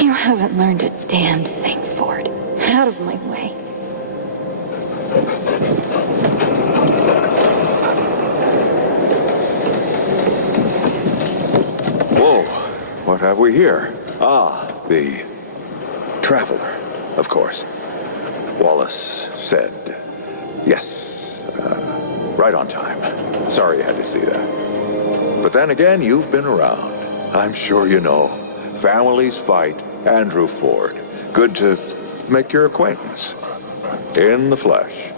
You haven't learned a damned thing, Ford. Out of my way. Whoa, what have we here? Ah, the traveler, of course. Wallace said, yes, right on time. Sorry you had to see that. But then again, you've been around. I'm sure you know. Families fight. Andrew Ford. Good to make your acquaintance. In the flesh.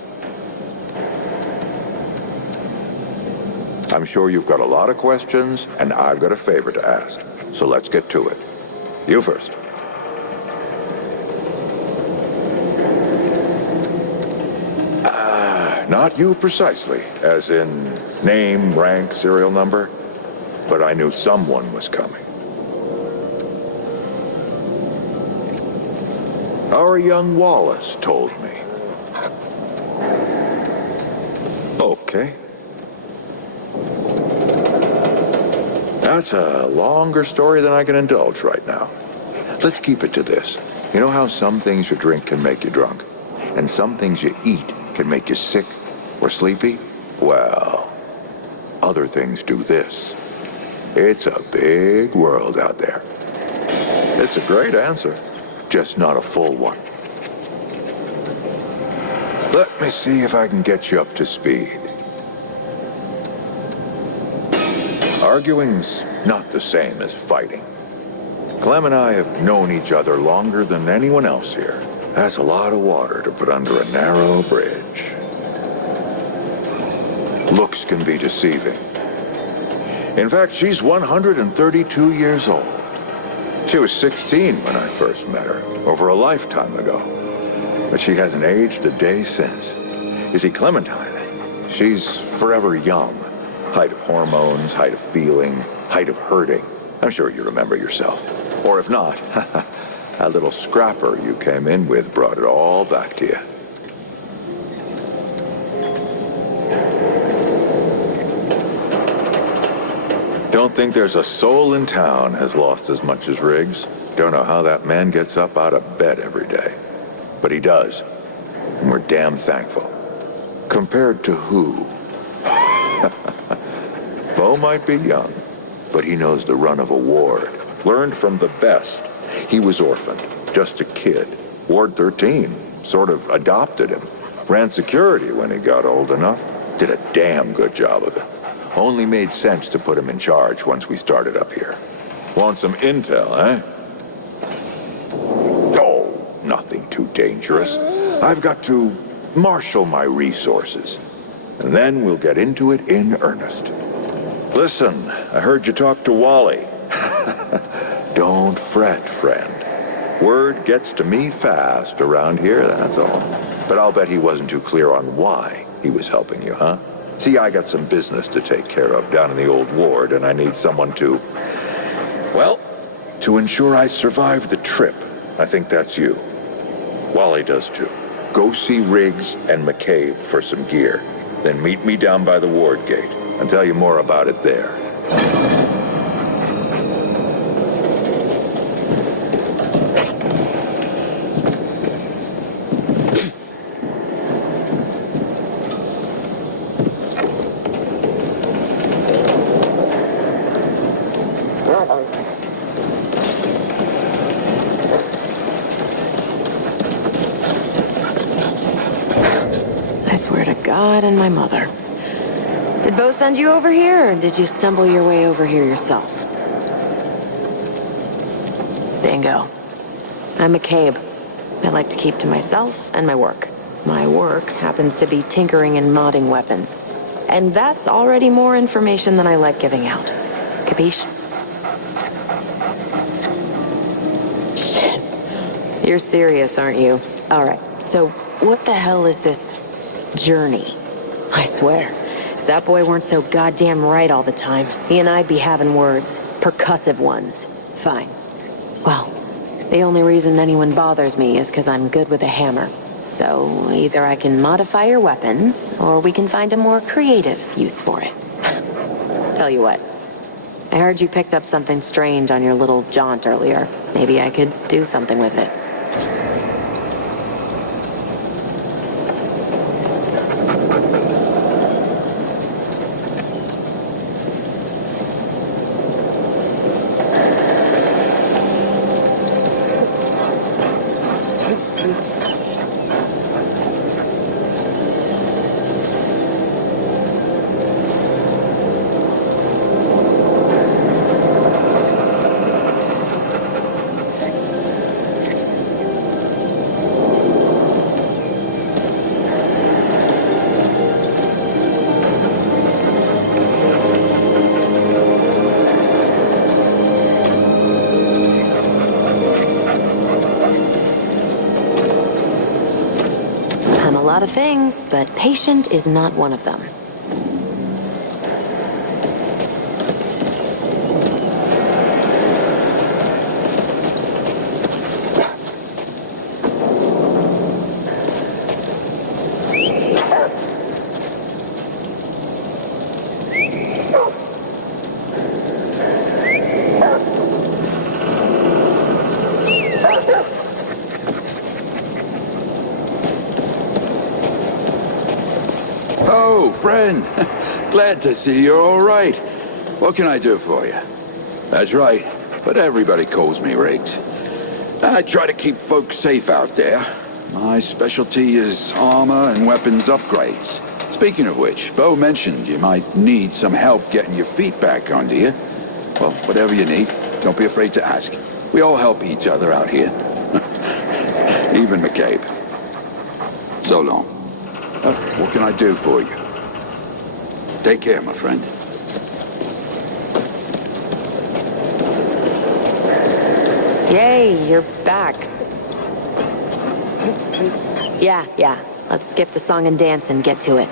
I'm sure you've got a lot of questions, and I've got a favor to ask. So let's get to it. You first. Not you precisely, as in name, rank, serial number, but I knew someone was coming. Our young Wallace told me. Okay. That's a longer story than I can indulge right now. Let's keep it to this. You know how some things you drink can make you drunk, and some things you eat can make you sick or sleepy? Well, other things do this. It's a big world out there. It's a great answer, just not a full one. Let me see if I can get you up to speed. Arguing's not the same as fighting. Clem and I have known each other longer than anyone else here. That's a lot of water to put under a narrow bridge. Looks can be deceiving. In fact, she's 132 years old. She was 16 when I first met her, over a lifetime ago. But she hasn't aged a day since. You see, Clementine, she's forever young. Height of hormones, height of feeling, height of hurting. I'm sure you remember yourself. Or if not, that little scrapper you came in with brought it all back to you. Don't think there's a soul in town has lost as much as Riggs. Don't know how that man gets up out of bed every day. But he does. And we're damn thankful. Compared to who? Bo might be young, but he knows the run of a ward. Learned from the best. He was orphaned, just a kid. Ward 13 sort of adopted him. Ran security when he got old enough. Did a damn good job of it. Only made sense to put him in charge once we started up here. Want some intel, eh? Oh, nothing too dangerous. I've got to marshal my resources. And then we'll get into it in earnest. Listen, I heard you talk to Wally. Don't fret, friend. Word gets to me fast around here, that's all. But I'll bet he wasn't too clear on why he was helping you, huh? See, I got some business to take care of down in the old ward, and I need someone to, well, to ensure I survive the trip. I think that's you. Wally does too. Go see Riggs and McCabe for some gear. Then meet me down by the ward gate. I'll tell you more about it there. I swear to God and my mother. Did Bo send you over here, or did you stumble your way over here yourself? Bingo. I'm McCabe. I like to keep to myself and my work. My work happens to be tinkering and modding weapons. And that's already more information than I like giving out. Capiche? Shit. You're serious, aren't you? All right, so what the hell is this journey? I swear, if that boy weren't so goddamn right all the time, he and I'd be having words. Percussive ones. Fine. Well, the only reason anyone bothers me is because I'm good with a hammer. So either I can modify your weapons, or we can find a more creative use for it. Tell you what, I heard you picked up something strange on your little jaunt earlier. Maybe I could do something with it. A lot of things, but patient is not one of them. Friend, glad to see you're all right. What can I do for you? That's right, but everybody calls me Riggs. I try to keep folks safe out there. My specialty is armor and weapons upgrades, Speaking of which, Bo mentioned you might need some help getting your feet back under you. Well, whatever you need, don't be afraid to ask. We all help each other out here. Even McCabe. So long. What can I do for you? Take care, my friend. Yay, you're back. Yeah. Let's skip the song and dance and get to it.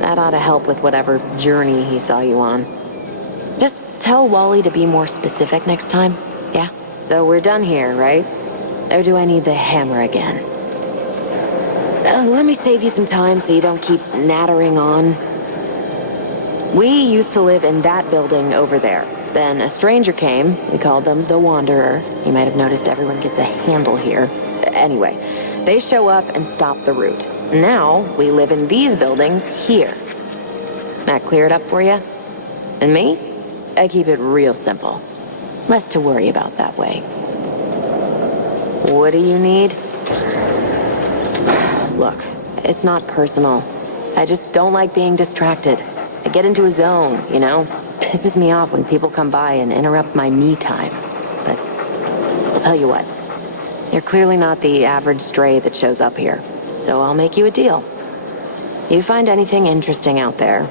That ought to help with whatever journey he saw you on. Just tell Wally to be more specific next time, yeah? So we're done here, right? Or do I need the hammer again? Let me save you some time so you don't keep nattering on. We used to live in that building over there. Then a stranger came. We called them the Wanderer. You might have noticed everyone gets a handle here. Anyway, they show up and stop the route. Now, we live in these buildings here. That clear it up for you? And me? I keep it real simple. Less to worry about that way. What do you need? Look, it's not personal. I just don't like being distracted. I get into a zone, you know? Pisses me off when people come by and interrupt my me time. But I'll tell you what. You're clearly not the average stray that shows up here. So I'll make you a deal. You find anything interesting out there,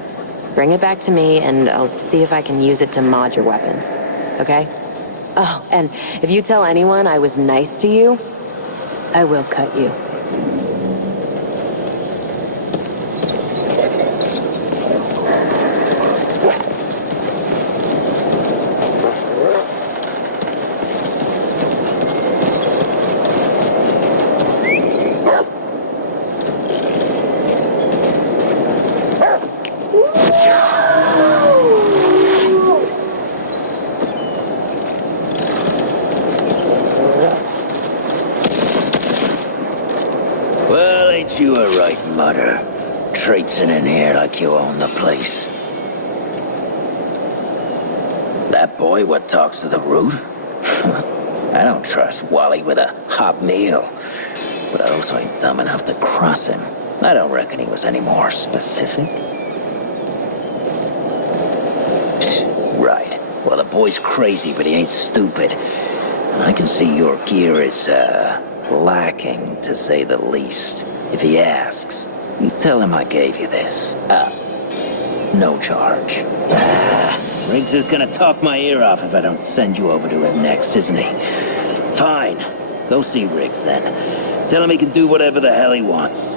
bring it back to me and I'll see if I can use it to mod your weapons. Okay? Oh, and if you tell anyone I was nice to you, I will cut you. You a right mutter, traipsing in here like you own the place. That boy what talks to the root? I don't trust Wally with a hot meal, but I also ain't dumb enough to cross him. I don't reckon he was any more specific. Right. Well, the boy's crazy, but he ain't stupid. And I can see your gear is, lacking, to say the least. If he asks, you tell him I gave you this. No charge. Riggs is gonna talk my ear off if I don't send you over to him next, isn't he? Fine. Go see Riggs then. Tell him he can do whatever the hell he wants.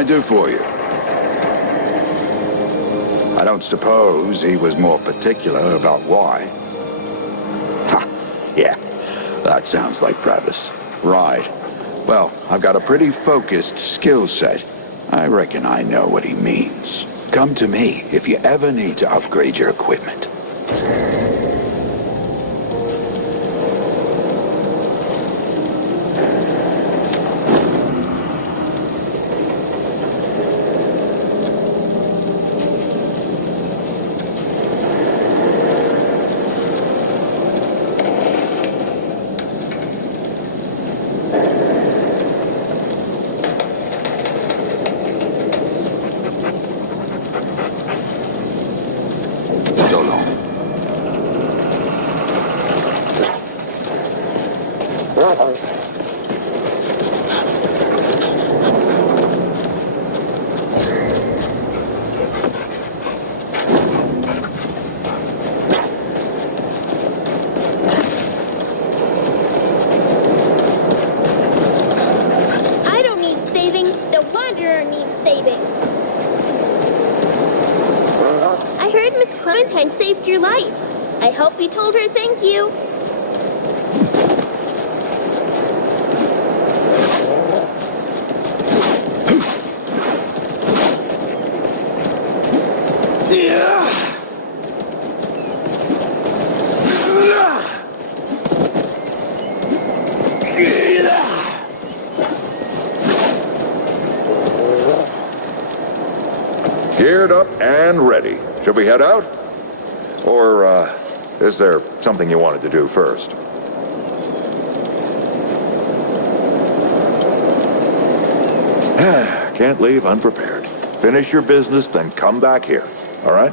I do for you? I don't suppose he was more particular about why. Ha! Yeah, that sounds like Travis. Right. Well, I've got a pretty focused skill set. I reckon I know what he means. Come to me if you ever need to upgrade your equipment. Saved your life. I hope you told her thank you. Geared up and ready. Should we head out? Or, is there something you wanted to do first? Can't leave unprepared. Finish your business, then come back here. All right?